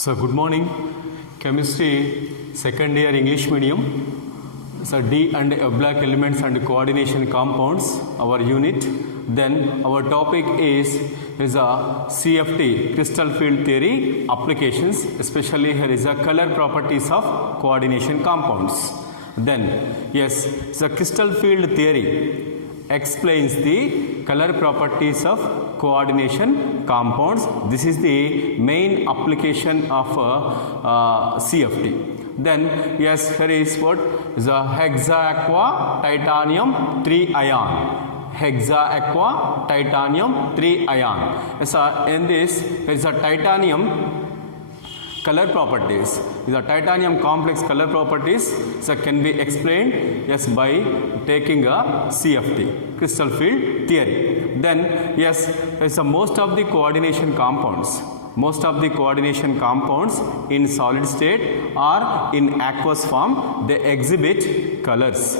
So good morning, chemistry second year English medium. So D and F block elements and coordination compounds, our unit. Then our topic is a CFT, crystal field theory applications, especially here is a color properties of coordination compounds. Then yes, the crystal field theory explains the color properties of coordination compounds. This is the main application of CFT. Then yes, here is what is a hexaaqua titanium 3 ion. Hexaaqua titanium 3 ion. So in this there is a titanium color properties. The titanium complex color properties so can be explained yes by taking a CFT, crystal field theory. Then yes, so most of the coordination compounds in solid state or in aqueous form, they exhibit colors.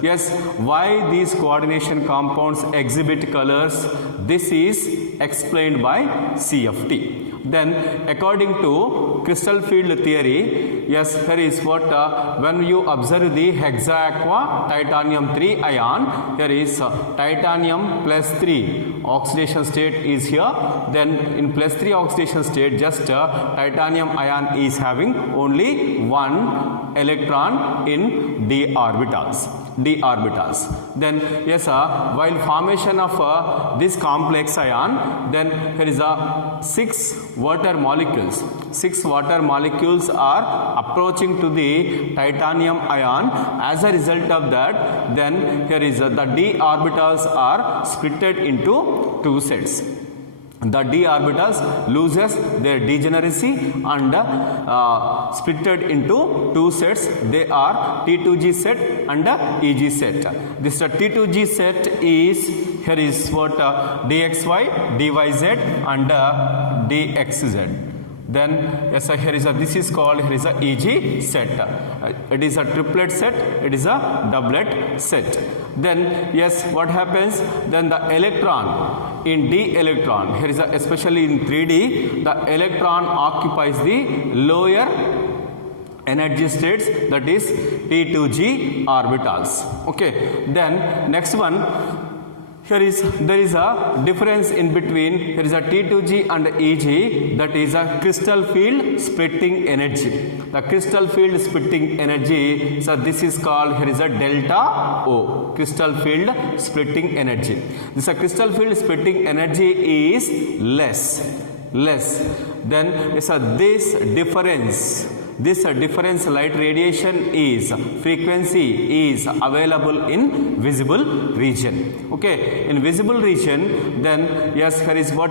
Yes, why these coordination compounds exhibit colors? This is explained by CFT. Then according to crystal field theory, yes, here is what when you observe the hexaaqua titanium 3 ion, here is titanium plus 3 oxidation state is here. Then in plus 3 oxidation state, just titanium ion is having only one electron in d orbitals. Then yes, while formation of this complex ion, then here is a 6 water molecules are approaching to the titanium ion. As a result of that, then here is the d orbitals are splitted into two sets. The d orbitals loses their degeneracy and splitted into two sets. They are T2G set and EG set. This T2G set is here is what dxy, dyz and dxz. Then yes, here is this is called here is a EG set. It is a triplet set, it is a doublet set. Then yes, what happens? Then the electron in d electron, here is especially in 3D, the electron occupies the lower energy states, that is T2G orbitals. Okay. Then next one. There is a difference in between, here is a T2G and EG, that is a crystal field splitting energy. The crystal field splitting energy, so this is called, here is a delta O, crystal field splitting energy. This crystal field splitting energy is less. Then so this difference light radiation is frequency is available in visible region. Okay, in visible region, then yes, here is what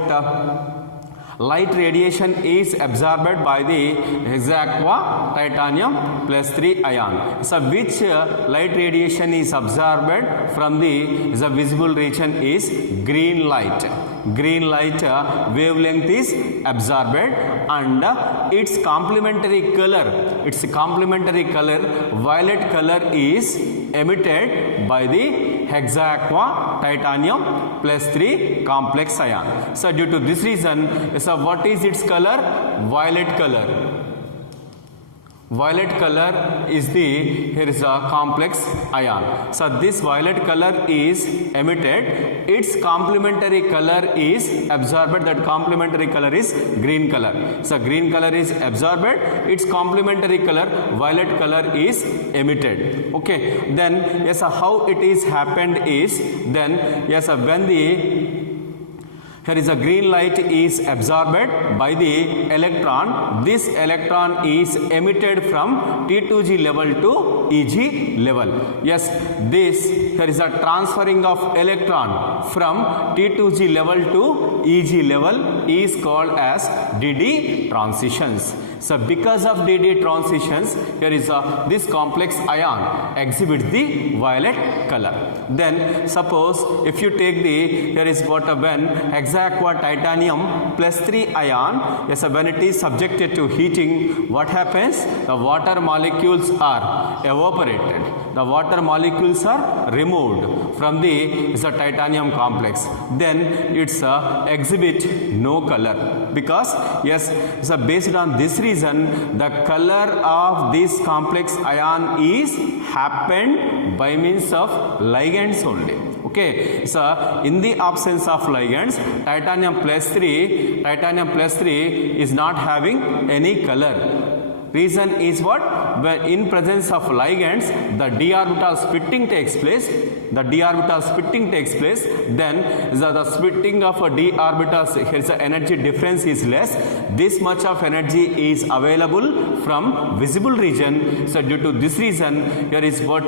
light radiation is absorbed by the hexaaqua titanium plus 3 ion. So which light radiation is absorbed from the visible region is green light. Wavelength is absorbed and its complementary color violet color is emitted by the hexaaqua titanium plus 3 complex ion. So due to this reason, so what is its color? Violet color is here is a complex ion. So this violet color is emitted, its complementary color is absorbed, that complementary color is green color. So green color is absorbed, its complementary color violet color is emitted. Okay, then yes, how it is happened is, then yes, when here is a green light is absorbed by the electron. This electron is emitted from T2G level to EG level. Yes, here is a transferring of electron from T2G level to EG level is called as DD transitions. So because of DD transitions, here is this complex ion exhibits the violet color. Then suppose if you take the, here is what when hexaqua titanium plus 3 ion, yes, when it is subjected to heating, what happens? The water molecules are evaporated. The water molecules are removed from the titanium complex. Then it's exhibit no color, because yes, so based on this reason, the color of this complex ion is happened by means of ligands only. Okay, so in the absence of ligands, titanium plus 3 is not having any color. Reason is what? When in presence of ligands, the d orbital splitting takes place. The d orbital splitting takes place. Then the splitting of a d orbitals, here is the energy difference is less. This much of energy is available from visible region. So due to this reason, here is what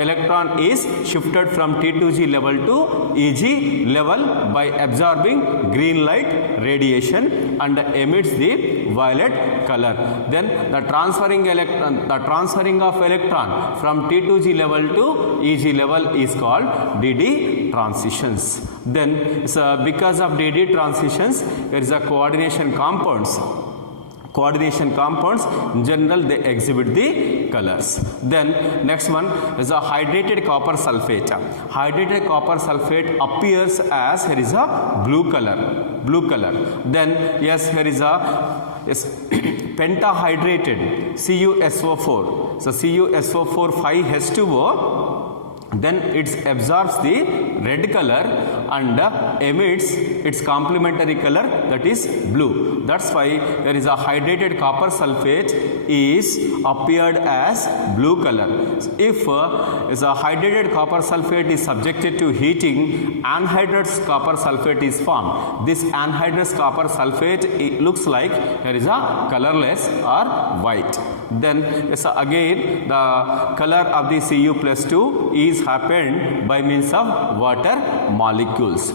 electron is shifted from T2G level to EG level by absorbing green light radiation and emits the violet color. Then the transferring of electron from T2G level to EG level is called DD transitions. Then because of DD transitions, there is a coordination compounds. Coordination compounds in general they exhibit the colors. Then next one is a hydrated copper sulfate. Hydrated copper sulfate appears as here is a blue color. Then yes, here is a pentahydrated CuSO4. So CuSO4 5H2O, then it absorbs the red color and emits its complementary color, that is blue. That's why there is a hydrated copper sulfate is appeared as blue color. So if a hydrated copper sulfate is subjected to heating, anhydrous copper sulfate is formed. This anhydrous copper sulfate, it looks like there is a colorless or white. Then yes, again the color of the Cu plus 2 is happened by means of water molecules.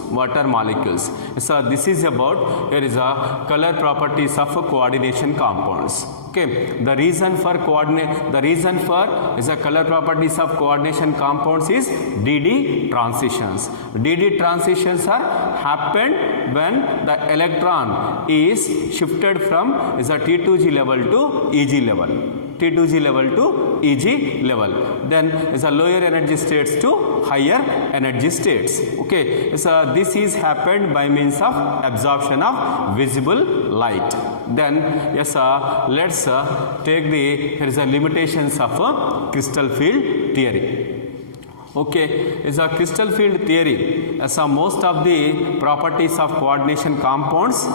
So this is about, here is a color properties of coordination compounds. Okay, the reason for is a color properties of coordination compounds is DD transitions. DD transitions are happened when the electron is shifted from is a T2G level to EG level. T2G level to EG level. Then is a lower energy states to higher energy states. Okay, so this is happened by means of absorption of visible light. Then yes, let's take the, here is a limitations of crystal field theory. Okay, is a crystal field theory. So most of the properties of coordination compounds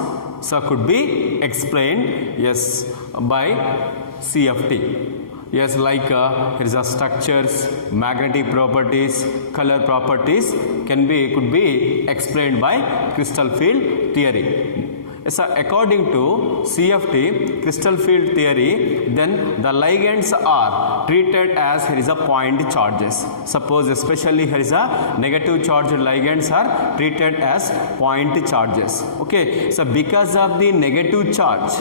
could be explained yes by CFT. Yes, like here is a structures, magnetic properties, color properties could be explained by crystal field theory. So according to CFT, crystal field theory, then the ligands are treated as here is a point charges. Suppose especially here is a negative charged ligands are treated as point charges. Okay, so because of the negative charge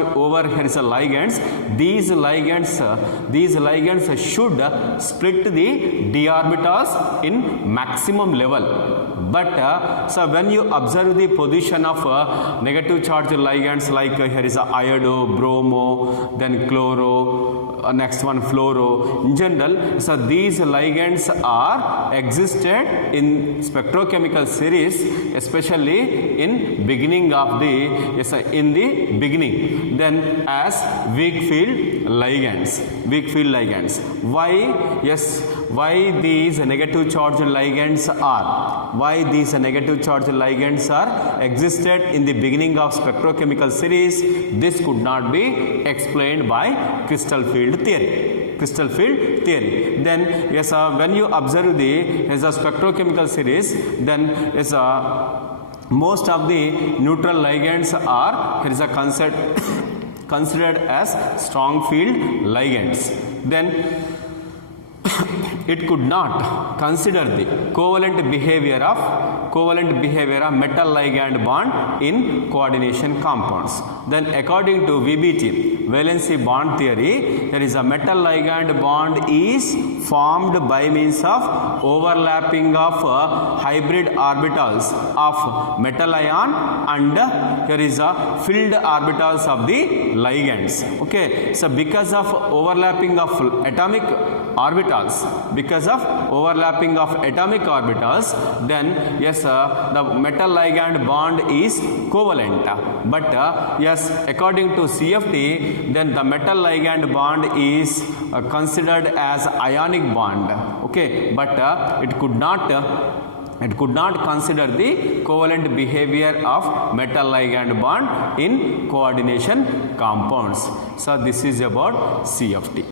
over here is a ligands, these ligands should split the d orbitals in maximum level. But so when you observe the position of negative charge ligands, like here is a iodo, bromo, then chloro, next one fluoro. In general, so these ligands are existed in spectrochemical series, especially in beginning of the in the beginning. Then as weak field ligands. Why? Yes. Why these negative charge ligands are existed in the beginning of spectrochemical series? This could not be explained by crystal field theory. Then yes, when you observe the as a spectrochemical series, then is most of the neutral ligands are here is a considered as strong field ligands. Then it could not consider the covalent behavior of metal ligand bond in coordination compounds. Then according to VBT, valency bond theory, there is a metal ligand bond is formed by means of overlapping of hybrid orbitals of metal ion and here is a filled orbitals of the ligands. Okay, so because of overlapping of atomic orbitals, then yes, the metal ligand bond is covalent, but yes, according to CFT, then the metal ligand bond is considered as ionic bond. Okay, but it could not consider the covalent behavior of metal ligand bond in coordination compounds. So this is about CFT.